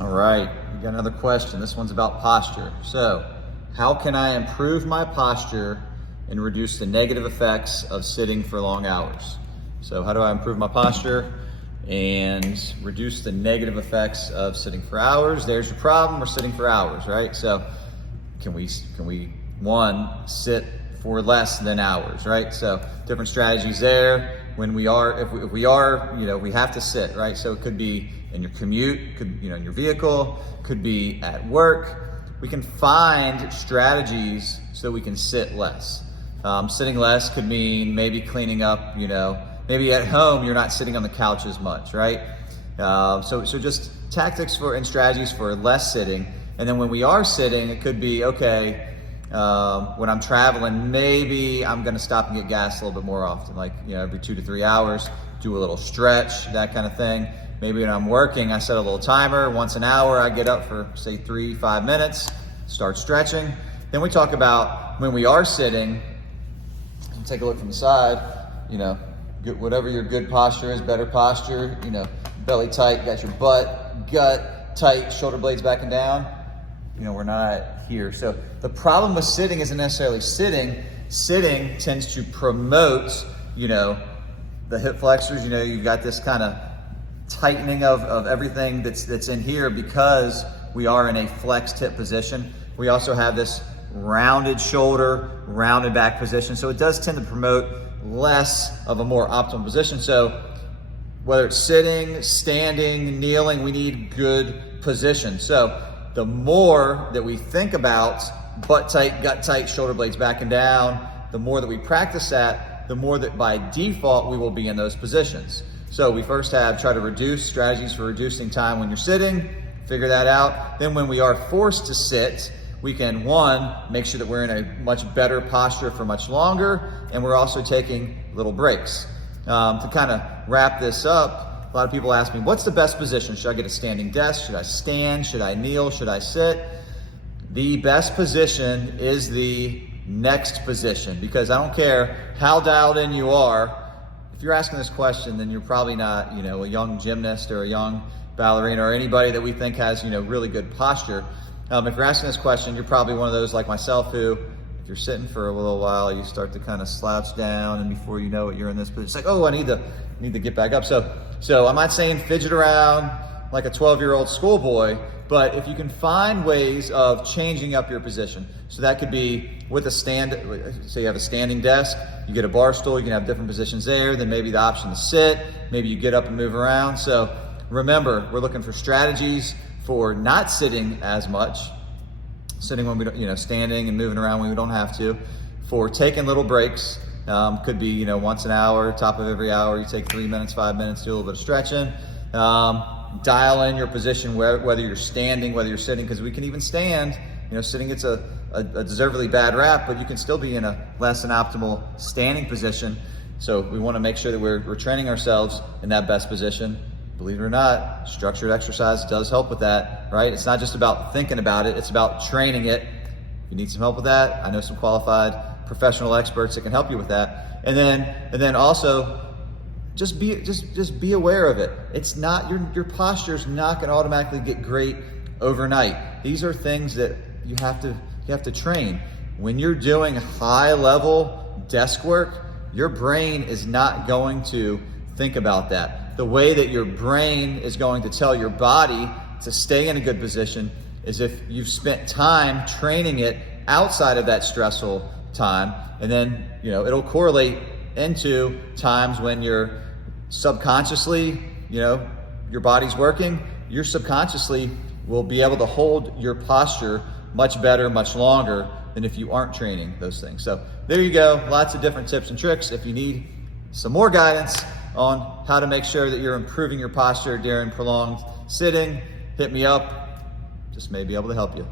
All right, we got another question. This one's about posture. So, how can I improve my posture and reduce the negative effects of sitting for long hours? So, how do I improve my posture and reduce the negative effects of sitting for hours? There's your problem. We're sitting for hours, right? So, can we one, sit for less than hours, right? So, different strategies there. When we are, if we are, we have to sit, right? So it could be in your commute, could, in your vehicle, could be at work. We can find strategies so we can sit less. Sitting less could mean maybe cleaning up, maybe at home you're not sitting on the couch as much, right? So just tactics and strategies for less sitting. And then when we are sitting, it could be, okay, when I'm traveling, maybe I'm gonna stop and get gas a little bit more often, like every 2 to 3 hours, do a little stretch, that kind of thing. Maybe when I'm working, I set a little timer. Once an hour, I get up for say 3-5 minutes, start stretching. Then we talk about when we are sitting, take a look from the side, whatever your good posture is, better posture, belly tight, got your gut tight, shoulder blades back and down. We're not here. So the problem with sitting isn't necessarily sitting. Sitting tends to promote, the hip flexors. You've got this kind of tightening of everything that's in here because we are in a flexed hip position. We also have this rounded shoulder, rounded back position. So it does tend to promote less of a more optimal position. So whether it's sitting, standing, kneeling, we need good position. So the more that we think about butt tight, gut tight, shoulder blades back and down, the more that we practice that, the more that by default we will be in those positions. So we first try to reduce strategies for reducing time when you're sitting, figure that out. Then when we are forced to sit, we can, one, make sure that we're in a much better posture for much longer, and we're also taking little breaks. To kind of wrap this up, a lot of people ask me, what's the best position? Should I get a standing desk? Should I stand? Should I kneel? Should I sit? The best position is the next position, because I don't care how dialed in you are. If you're asking this question, then you're probably not, a young gymnast or a young ballerina or anybody that we think has, really good posture. If you're asking this question, you're probably one of those like myself who, if you're sitting for a little while, you start to kind of slouch down, and before you know it, you're in this position. It's like, oh, I need to get back up. So I'm not saying fidget around like a 12-year-old schoolboy, but if you can find ways of changing up your position. So that could be with a say you have a standing desk, you get a bar stool, you can have different positions there, then maybe the option to sit, maybe you get up and move around. So remember, we're looking for strategies for not sitting as much, sitting when we don't, standing and moving around when we don't have to, for taking little breaks. Could be, once an hour, top of every hour, you take 3 minutes, 5 minutes, do a little bit of stretching. Dial in your position, whether you're standing, whether you're sitting, because we can even stand. Sitting gets a deservedly bad rap, but you can still be in a less than optimal standing position. So we want to make sure that we're training ourselves in that best position. Believe it or not, structured exercise does help with that, right? It's not just about thinking about it, it's about training it. If you need some help with that, I know some qualified professional experts that can help you with that. And then also just be aware of it. It's not your posture's not going to automatically get great overnight. These are things that you have to train. When you're doing high level desk work, your brain is not going to think about that. The way that your brain is going to tell your body to stay in a good position is if you've spent time training it outside of that stressful time, and then it'll correlate into times when you're subconsciously, your body's working, you're subconsciously will be able to hold your posture much better, much longer than if you aren't training those things. So there you go, lots of different tips and tricks. If you need some more guidance on how to make sure that you're improving your posture during prolonged sitting, hit me up. Just may be able to help you.